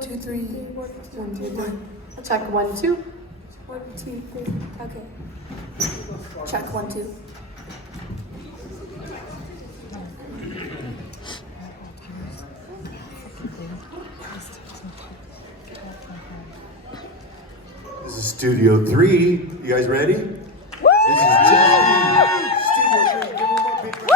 2, 3. 1, 2, 3. Check 1, 2. 1, 2, 3. Okay. Check 1, 2. This is Studio 3. You guys ready? Woo! This is Studio 3. Give them a big round.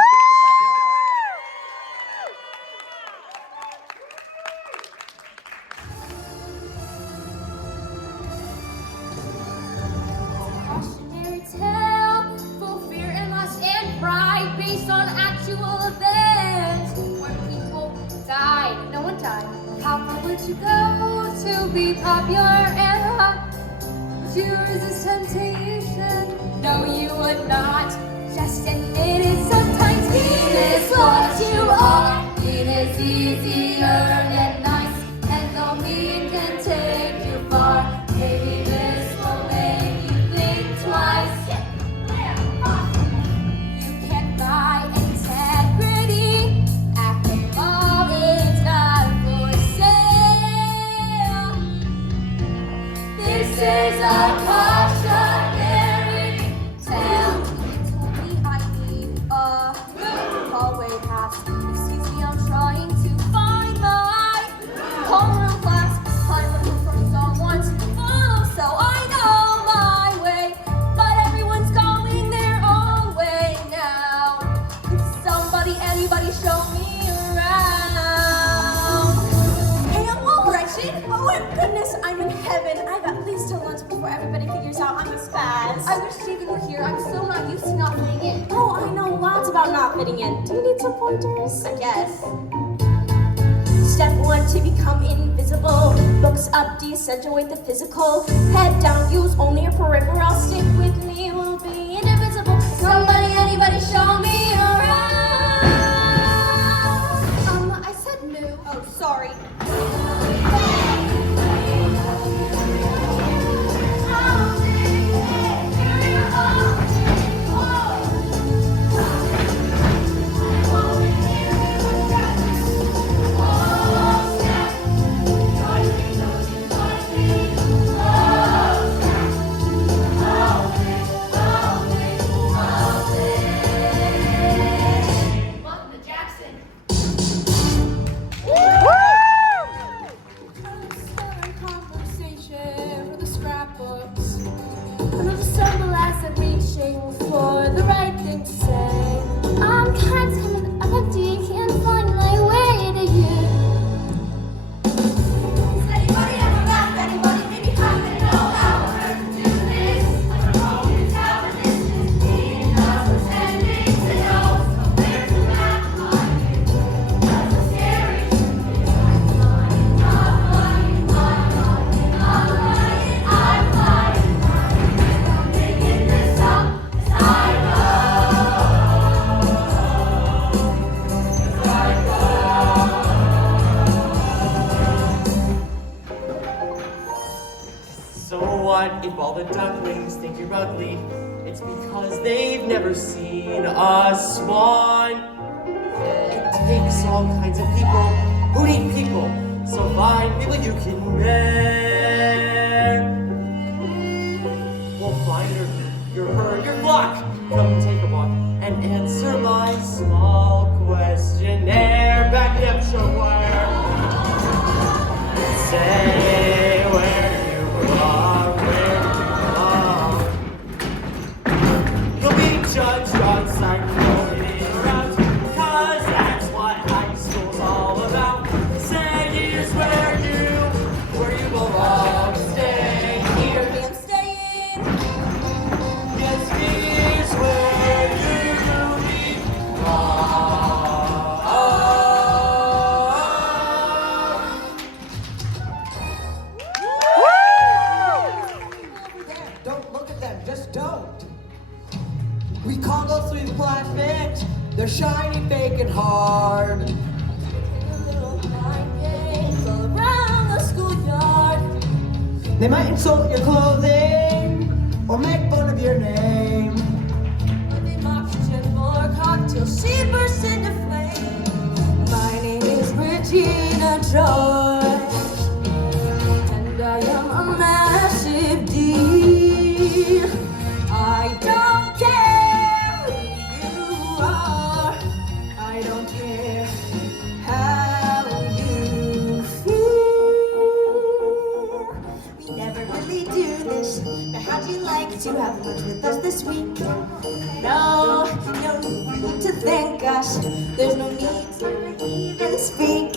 Cautionary tale, full fear and lust and pride, based on actual events where people died. No one died. How far would you go to be popular and hot? Would you resist temptation? No, you would not. Just admit it. Sometimes mean is what you are. Mean is easier than nice, and though mean can take you far, maybe this will make you think twice. You can't buy integrity. After all, it's not for sale. This is a cautionary tale. They told me I need a hallway pass. Excuse me, I'm trying to find my homeroom class. I'm looking for someone to follow, so I know my way. But everyone's going their own way now. Could somebody, anybody show me around? Hey, I'm all Gretchen. Oh my goodness, I'm in heaven. I've at least till lunch before everybody figures out I'm a spaz. I wish David were here. I'm so not used to not fitting in. Oh, I know lots about not fitting in. Do you need some pointers? I guess. Step 1 to become invisible. Books up, deaccentuate the physical. Head down, use only your peripheral. Stick with me, we'll be indivisible. Somebody, anybody, show me around. I said moo. Oh, sorry. Welcome to Jackson. Conversation for the scrapbooks. Another symbol as I'm reaching for the right thing to say. I'm kind of empty, can't find my way to you. Does anybody ever laugh? Anybody maybe happen to know how on earth to do this? I don't always have resistance, being us pretending to know. So where's the map line? That's a scary truth is I'm flying, I'm making this up as I go. So what if all the ducklings think you're ugly? It's because they've never seen a swan. It takes all kinds of people who need people. So find people you can bear. We'll find your herd, your flock. Come take a walk and answer my small questionnaire. Back up, showwire. Say where you are, you'll be judged on sight, floating around, 'cause that's what high school's all about. Say here's where you belong. Stay here. I'm staying. Yes, here's where you belong. Don't look at them, just don't. We can't go through plastic. They're shiny, fake, and hard. Little blind games all around the schoolyard. They might insult your clothing or make fun of your name. When they mock you for a cocktail, she bursts into flame. My name is Regina Joy. to have lunch with us this week. No, you don't need to thank us. There's no need to even speak.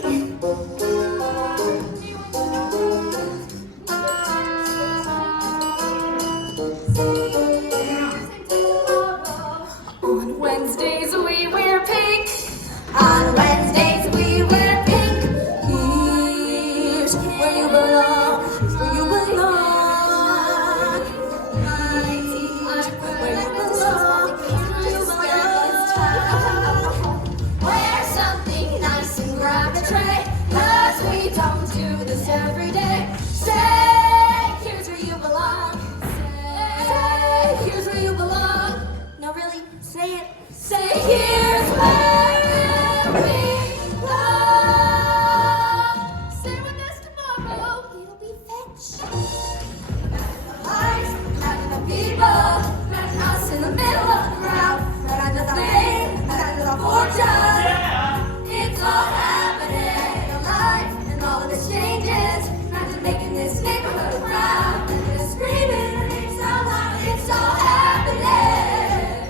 On Wednesdays we wear pink. On Wednesdays we wear pink. Here's where you belong. Here's where you belong. Here's where you belong. Here's where you belong. Wear something nice and grab a tray, 'cause we don't do this every day. Say, here's where you belong. Say, here's where you belong. No, really, say it. Say, here's where we belong. Say with us tomorrow, it'll be fetch. Eyes, imagine the people. Imagine us in the middle of the crowd. Right under the fame, right under the fortune. It's all happening alive, and all of this changes. Imagine making this neighborhood proud. And just screaming our names out loud. It's all happening.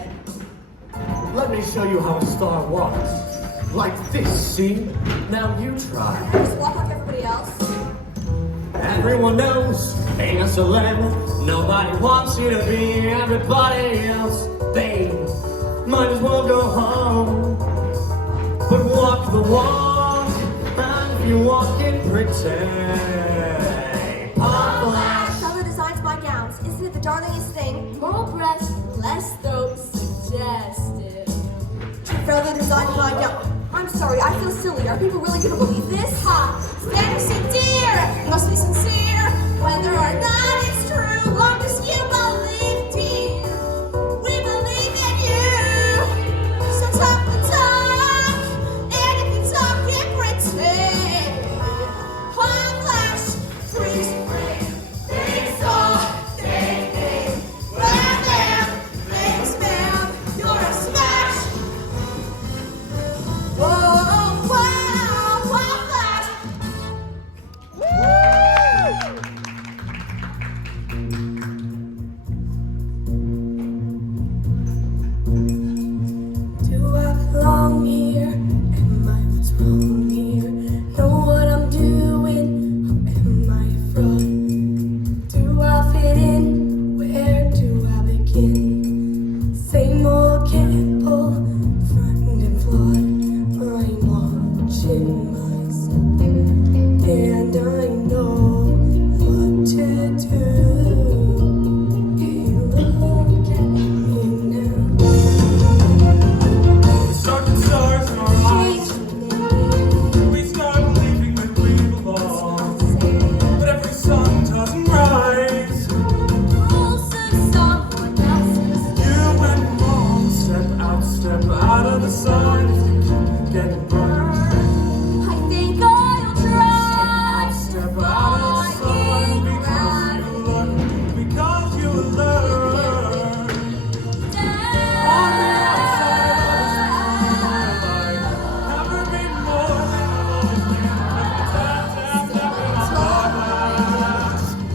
Let me show you how a star walks. Like this, see? Now you try. Just walk like everybody else. Everyone knows, ain't a celeb. Nobody wants you to be everybody else. They might as well go home. But walk the walk, and if you walk it pretty. Pop flash. Color designs my gowns. Isn't it the darlingest thing? More breasts, less throat suggested. Further design my gown. I'm sorry, I feel silly. Are people really gonna believe this? Ha! Fantasy dear, must be sincere. Whether or not it's true, long as you believe, dear. We believe in you. So talk the talk, and if you talk it pretend. Hot flash, freeze frame, things all, thing. Bam, bam, thanks, ma'am, you're a smash. Whoa, wow, wow, flash. Do I belong here? Am I what's wrong here? Know what I'm doing? Or am I a fraud? Do I fit in? Where do I begin? Same old can't pull, frightened and flawed. I'm watching myself, and I know what to do. You look at me now. Certain stars in our eyes, we start believing that we belong. But every sun doesn't rise. Rules of someone else's. You went wrong. Step out of the sun. Get burned. I think I'll try. Step out of the sun because you learn. On the outside, never be more than I've always been. Tap, tap, tap,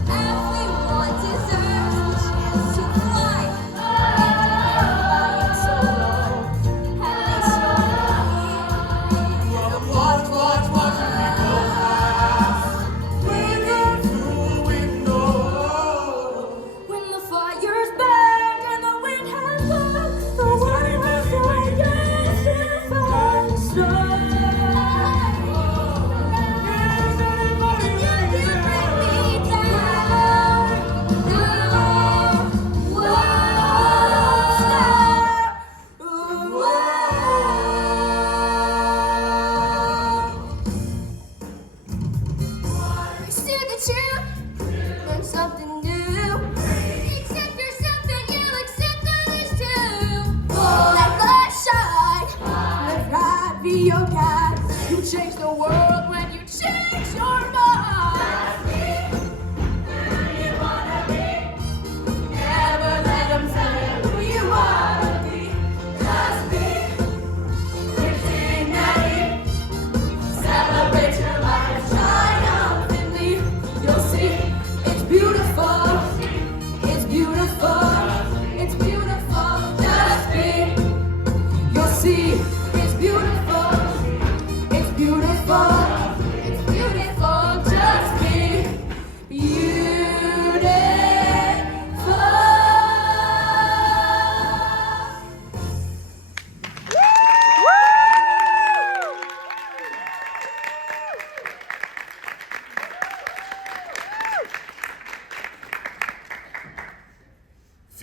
Everyone deserves the chance to fly. Flying so low, and they show watch the people pass. Looking through a window. when the fire's burned and the wind has blown. The Many, many, many yes to find the sun. Is anybody You there? bring me down, down. Whoa, whoa. Stood the truth, learn something new. Accept yourself and you'll accept others too. Let light shine, let pride be your guide. You change the world when you change your mind. Never let them tell you who you wanna be. Just be dignity. Celebrate your life triumphantly. You'll see it's beautiful. It's beautiful.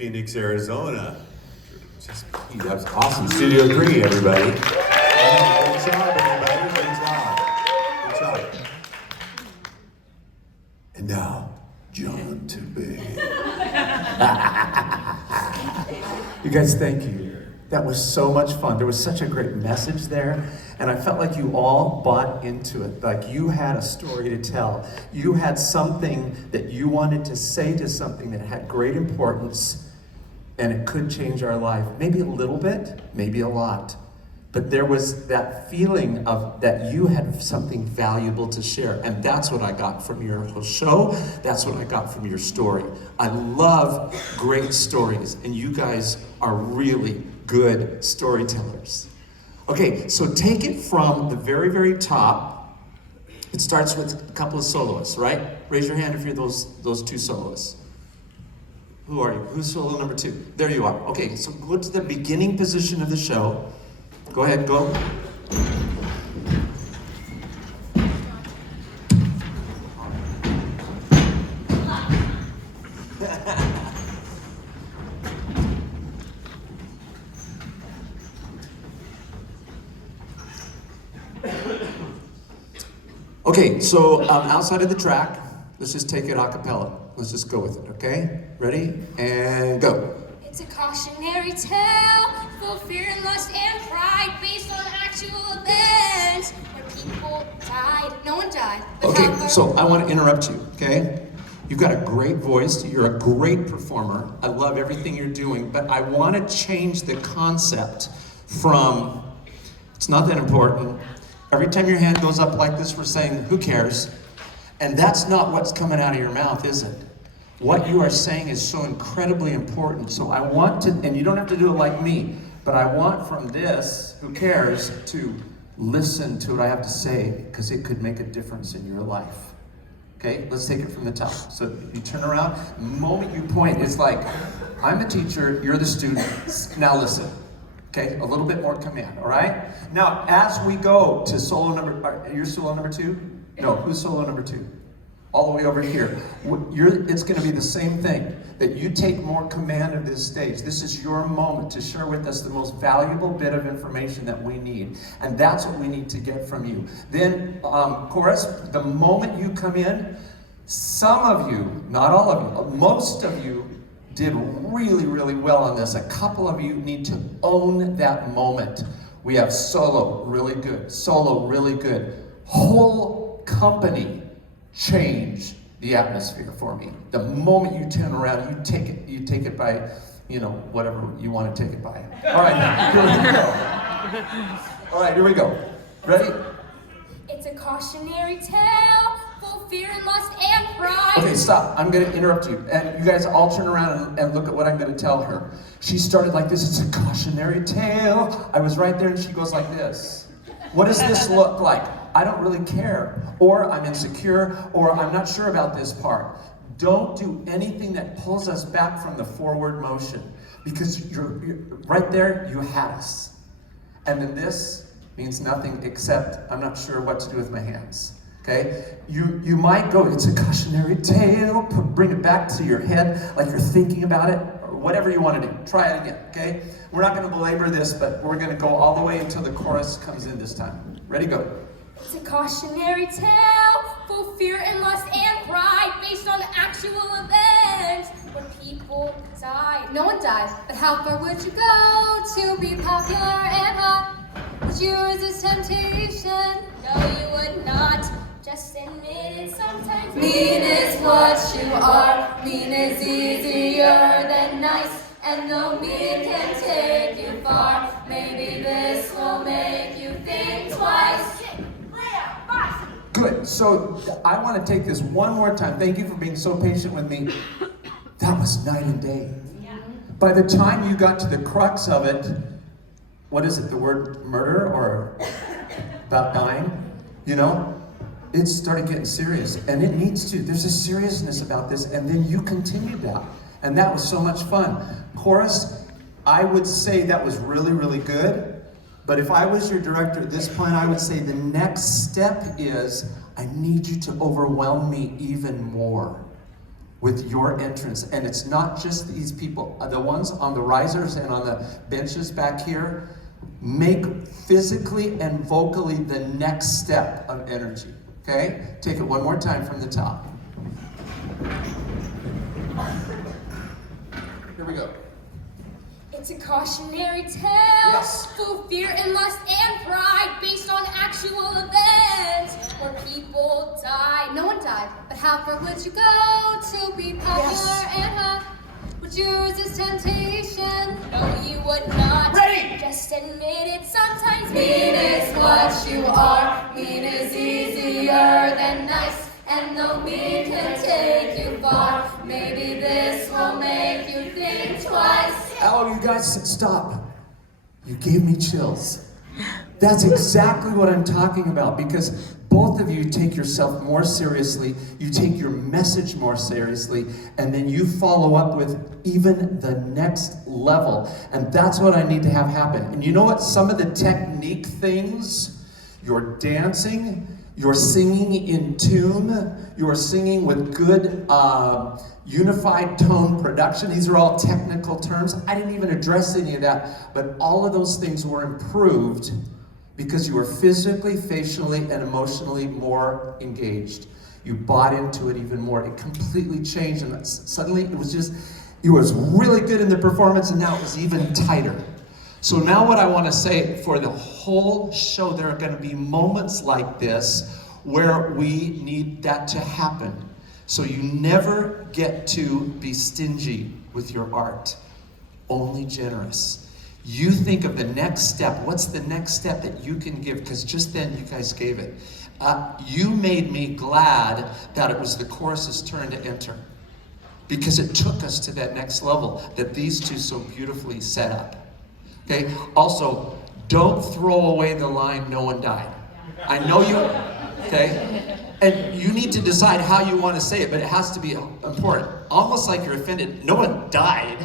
Phoenix, Arizona. That was awesome. Studio 3, everybody. Great job, everybody. Great job. Good job. And now, John to bed. You guys, thank you. That was so much fun. There was such a great message there, and I felt like you all bought into it. Like you had a story to tell. You had something that you wanted to say to something that had great importance, and it could change our life. Maybe a little bit, maybe a lot. But there was that feeling of that you had something valuable to share. And that's what I got from your whole show. That's what I got from your story. I love great stories, and you guys are really good storytellers. Okay, so take it from the very, very top. It starts with a couple of soloists, right? Raise your hand if you're those two soloists. Who are you? Who's solo number 2? There you are. Okay, so go to the beginning position of the show. Go ahead, go. Okay, so outside of the track, let's just take it a cappella. Let's just go with it, okay? Ready? And go. It's a cautionary tale, full of fear and lust and pride, based on actual events where people died. No one died. But Okay, so I want to interrupt you, okay? You've got a great voice. You're a great performer. I love everything you're doing, but I want to change the concept from, it's not that important. Every time your hand goes up like this, we're saying, who cares? And that's not what's coming out of your mouth, is it? What you are saying is so incredibly important. So I want to, and you don't have to do it like me, but I want from this, who cares, to listen to what I have to say, because it could make a difference in your life. Okay, let's take it from the top. So you turn around, the moment you point, it's like, I'm the teacher, you're the student, now listen. Okay, a little bit more command, all right? Now, as we go to solo number, you're solo number 2? No, who's solo number 2? All the way over here. It's going to be the same thing, that you take more command of this stage. This is your moment to share with us the most valuable bit of information that we need. And that's what we need to get from you. Then, chorus, the moment you come in, some of you, not all of you, most of you did really, really well on this. A couple of you need to own that moment. We have solo, really good. Solo, really good. Whole company, change the atmosphere for me. The moment you turn around, you take it by, whatever you want to take it by. All right, here we go. All right, here we go. Ready? it's a cautionary tale, full of fear and lust and pride. Okay, stop. I'm going to interrupt you. And you guys all turn around and look at what I'm going to tell her. She started like this. It's a cautionary tale. I was right there and she goes like this. What does this look like? I don't really care. Or I'm insecure. Or I'm not sure about this part. Don't do anything that pulls us back from the forward motion. Because you're right there, you had us. And then this means nothing except I'm not sure what to do with my hands. Okay? You might go, it's a cautionary tale, bring it back to your head like you're thinking about it, or whatever you want to do. Try it again, okay? We're not going to belabor this, but we're going to go all the way until the chorus comes in this time. Ready, go. It's a cautionary tale, full of fear and lust and pride, based on actual events where people died. No one died, but how far would you go to be popular and hot? Would you resist temptation? No, you would not. Just admit it sometimes. Mean is what you are. Mean is easier than nice. And though mean can take you far, maybe this will make you think twice. Good. So I want to take this one more time. Thank you for being so patient with me. That was night and day. Yeah. By the time you got to the crux of it, what is it, the word murder or about dying? You know, it started getting serious, and it needs to. There's a seriousness about this, and then you continued that, and that was so much fun. Chorus, I would say that was really, really good. But if I was your director at this point, I would say the next step is I need you to overwhelm me even more. with your entrance. And it's not just these people. The ones on the risers and on the benches back here, make physically and vocally the next step of energy. Okay? Take it one more time from the top. Here we go. It's a cautionary tale, Yes. full of fear and lust and pride, based on actual events where people died. No one died, but how far would you go to be popular and hot? Would you resist temptation? No, you would not. Ready? Just admit it. Sometimes mean is what you are. Mean is easier than nice. And though mean can take you far, maybe this will make you think twice. Oh, you guys, stop. You gave me chills. That's exactly what I'm talking about, because both of you take yourself more seriously, you take your message more seriously, and then you follow up with even the next level. And that's what I need to have happen. And you know what? Some of the technique things, you're dancing, you're singing in tune, you're singing with good unified tone production. These are all technical terms. I didn't even address any of that, but all of those things were improved because you were physically, facially, and emotionally more engaged. You bought into it even more. It completely changed, and suddenly it was really good in the performance, and now it was even tighter. So now what I want to say for the whole show, there are going to be moments like this where we need that to happen. So you never get to be stingy with your art, only generous. You think of the next step. What's the next step that you can give? Because just then you guys gave it. You made me glad that it was the chorus's turn to enter, because it took us to that next level that these two so beautifully set up. Okay, also, don't throw away the line, "No one died." I know you, okay? And you need to decide how you want to say it, but it has to be important. Almost like you're offended, "No one died."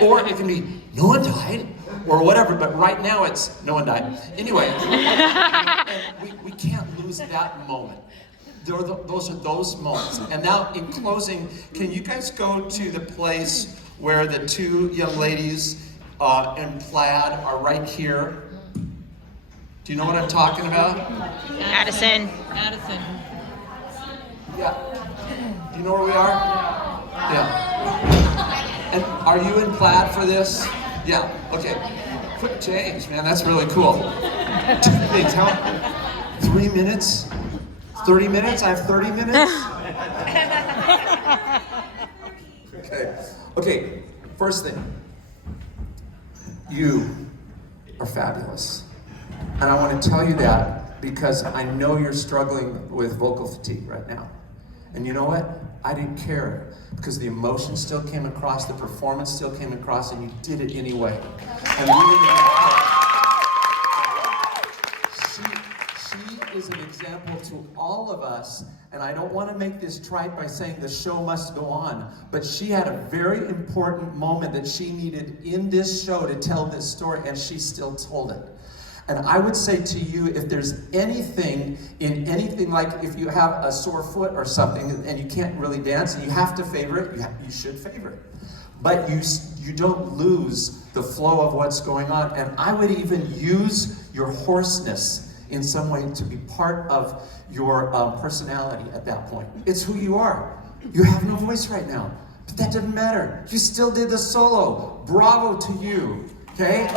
Or it can be, "No one died," or whatever, but right now it's, "No one died." Anyway, we can't lose that moment. Those are those moments. And now, in closing, can you guys go to the place where the two young ladies in plaid are right here? Do you know what I'm talking about? Addison. Yeah. Do you know where we are? Yeah. And are you in plaid for this? Yeah. Okay. Quick change, man. That's really cool. 2 things. 3 minutes? 30 minutes? I have 30 minutes? Okay. First thing. You are fabulous. And I want to tell you that because I know you're struggling with vocal fatigue right now. And you know what? I didn't care, because the emotion still came across, the performance still came across, and you did it anyway. And she is an example to all of us, and I don't want to make this trite by saying the show must go on, but she had a very important moment that she needed in this show to tell this story, and she still told it. And I would say to you, if there's anything in anything, like if you have a sore foot or something and you can't really dance and you have to favor it, you should favor it. But you don't lose the flow of what's going on. And I would even use your hoarseness in some way to be part of your personality at that point. It's who you are. You have no voice right now, but that doesn't matter. You still did the solo. Bravo to you, okay?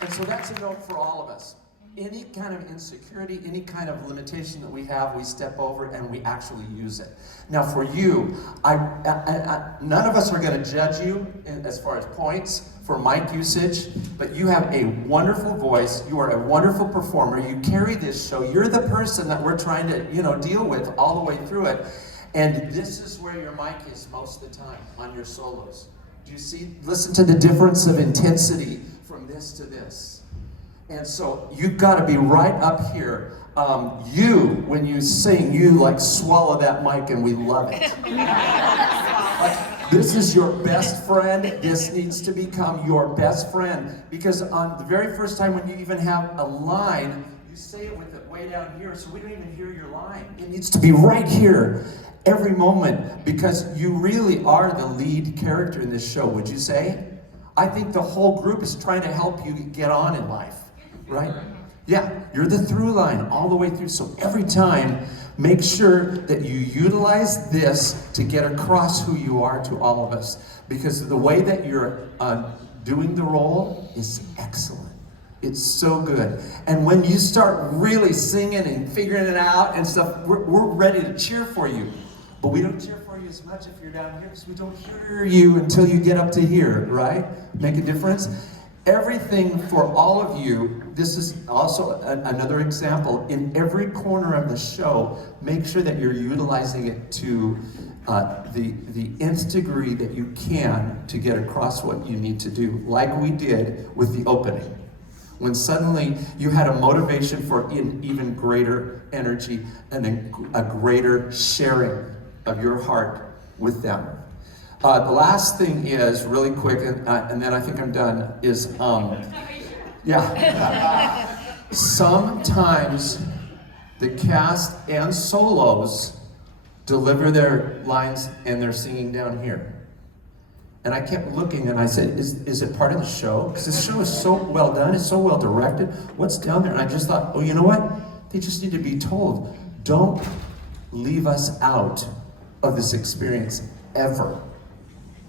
And so that's a note for all of us. Any kind of insecurity, any kind of limitation that we have, we step over and we actually use it. Now for you, none of us are going to judge you as far as points for mic usage, but you have a wonderful voice. You are a wonderful performer. You carry this show. You're the person that we're trying to, deal with all the way through it. And this is where your mic is most of the time, on your solos. Do you see? Listen to the difference of intensity from this to this. And so you've got to be right up here. When you sing, you like swallow that mic, and we love it. This is your best friend. This needs to become your best friend, because on the very first time when you even have a line, you say it with it way down here, so we don't even hear your line. It needs to be right here every moment, because you really are the lead character in this show, would you say? I think the whole group is trying to help you get on in life, right? Yeah, you're the through line all the way through. So every time, make sure that you utilize this to get across who you are to all of us. Because the way that you're doing the role is excellent. It's so good. And when you start really singing and figuring it out and stuff, we're ready to cheer for you. But we don't cheer for you as much if you're down here, because we don't hear you until you get up to here, right? Make a difference? Everything for all of you, this is also another example. In every corner of the show, make sure that you're utilizing it to the nth degree that you can to get across what you need to do, like we did with the opening. When suddenly you had a motivation for an even greater energy and a greater sharing of your heart with them. The last thing is, really quick, and then I think I'm done, is, sometimes the cast and solos deliver their lines and they're singing down here. And I kept looking and I said, is it part of the show? Because this show is so well done, it's so well directed. What's down there? And I just thought, oh, you know what? They just need to be told, don't leave us out of this experience ever.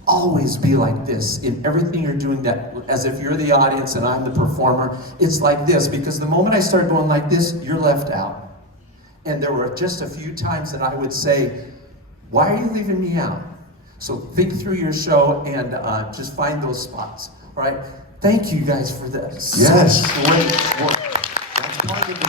Always be like this in everything you're doing, that as if you're the audience and I'm the performer. It's like this, because the moment I start going like this, you're left out. And there were just a few times that I would say, why are you leaving me out? So think through your show and just find those spots, all right? Thank you guys for this. Yes. Great work. That's part of the